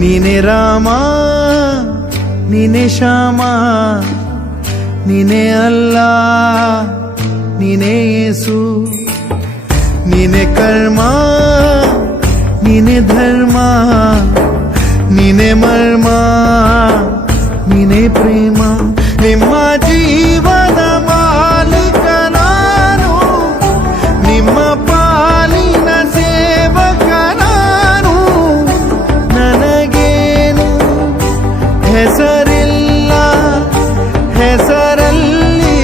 ನೀನೆ ರಾಮ ನೀನೆ ಶ್ಯಾಮ ನೀನೆ ಅಲ್ಲ ನೀನೆ ಯೇಸು ನೀನೆ ಕರ್ಮ ನೀನೆ ಧರ್ಮ ನೀನೆ ಮರ್ಮ ನೀನೆ ಪ್ರೇಮ ನಿಮ್ಮ ಜೀವದ ಮಾಲೀಕ ನಾನು ನಿಮ್ಮ ಪಾಲಿನ ಸೇವಕ ನಾನು ನನಗೇನು ಹೆಸರಿಲ್ಲ ಹೆಸರಲ್ಲಿ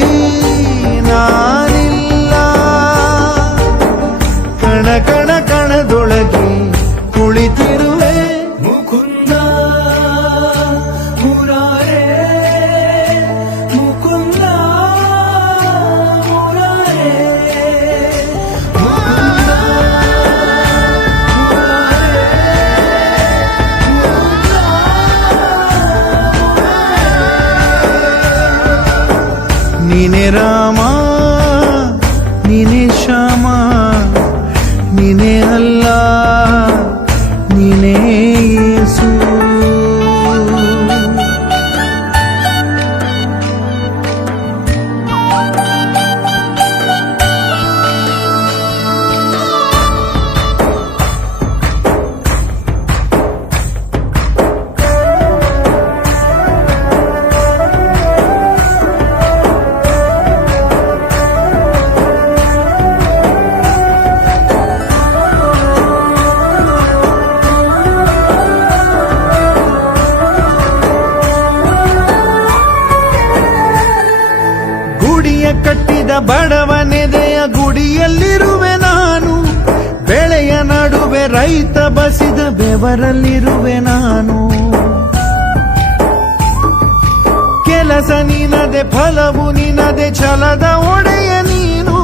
ನಾನಿಲ್ಲ ಕಣ ಕಣ ಕಣದೊಳಗೆ ಕುಳಿತಿರುವೆ ಮುಕುಂದ ಮುರಾರೇ ಮುಕುಂದ ಮುರಾರೇ ಮುಕುಂದ ನೀನೆ ರಾಮ ನೀನೆ ಶ್ಯಾಮ ನೀನೆ ಅಲ್ಲ ನೀನೇ ಯೇಸು ಗುಡಿಯ ಕಟ್ಟಿದ ಬಡವನೆದೆಯ ಗುಡಿಯಲ್ಲಿರುವೆ ನಾನು ಬೆಳೆಯ ನಡುವೆ ರೈತ ಬಸಿದ ಬೆವರಲ್ಲಿರುವೆ ನಾನು ಕೆಲಸ ನಿನದೆ ಫಲವು ನಿನದೆ ಛಲದ ಒಡೆಯ ನೀನು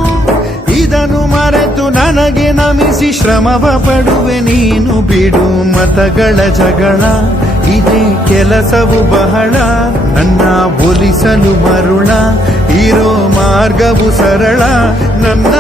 ಇದನ್ನು ಮರೆತು ನನಗೆ ನಮಿಸಿ ಶ್ರಮವ ಪಡುವೆ ನೀನು ಬಿಡು ಮತಗಳ ಜಗಳ ಇದೇ ಕೆಲಸವು ಬಹಳ ನನ್ನ ಒಲಿಸಲು ಮರುಳ ಇರೋ ಮಾರ್ಗವು ಸರಳ ನನ್ನ